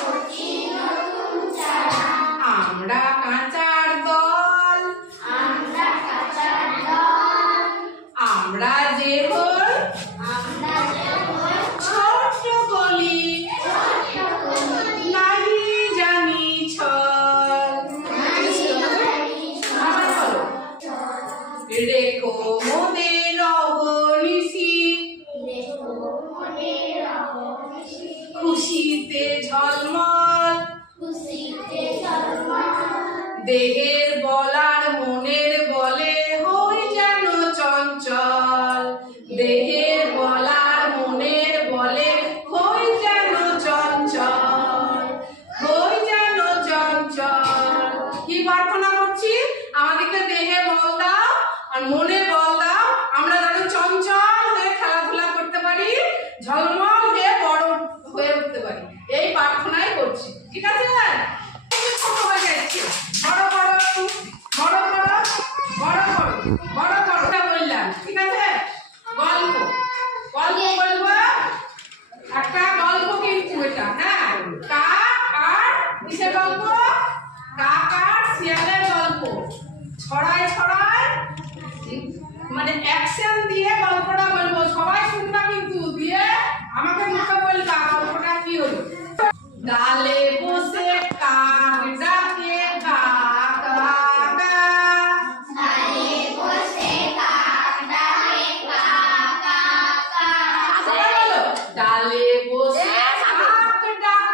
por.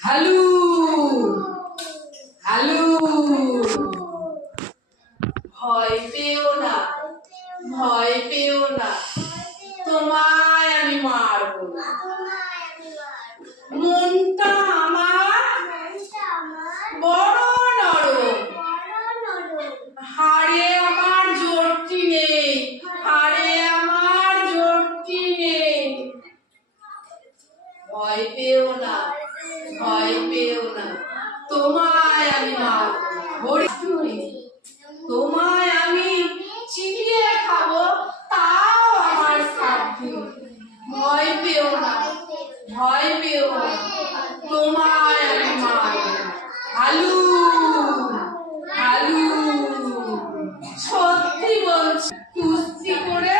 Hello hello. ভয় পেও না ভয় পেও না। তোমায় আমি মারবো। না কুস্তি করে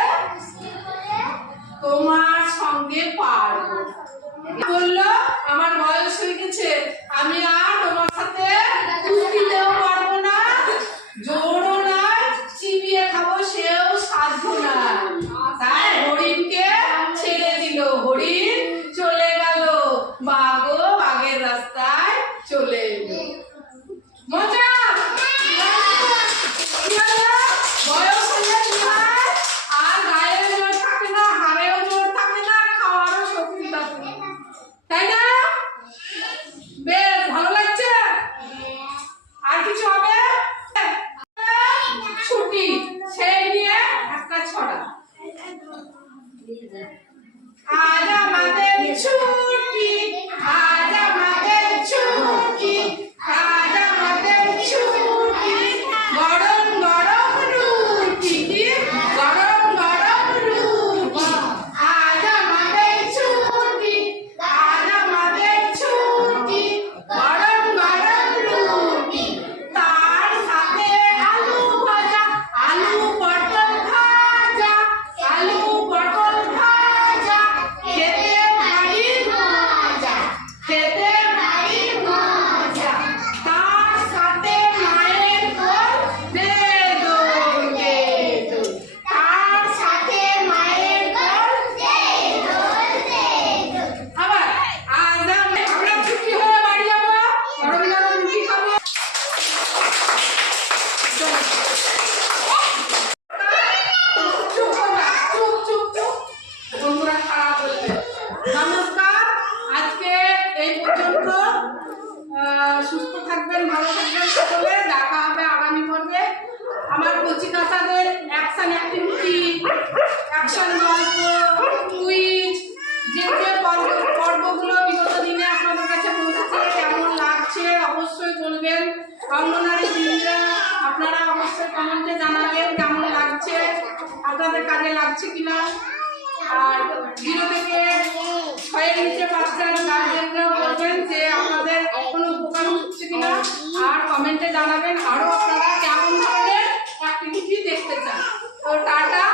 তোমার সঙ্গে পারব। বলল অ্যাকশন গল্প টুইট যে পর্ব পর্বগুলো বিগত দিনে আপনাদের কাছে পৌঁছেছে, কেমন লাগছে অবশ্যই বলবেন। অঙ্গনারী দিদিরা, আপনারা অবশ্যই কমেন্টে জানাবেন কেমন লাগছে, আপনাদের কাজে লাগছে কিনা। আর জিরো থেকে ছয়ের নিচে বাচ্চার গার্জেনরা বলবেন যে আপনাদের কোনো উপকার হচ্ছে কিনা। আর কমেন্টে জানাবেন আরও আপনারা কেমন ধরনের অ্যাক্টিভিটি দেখতে চান। তো টাটা।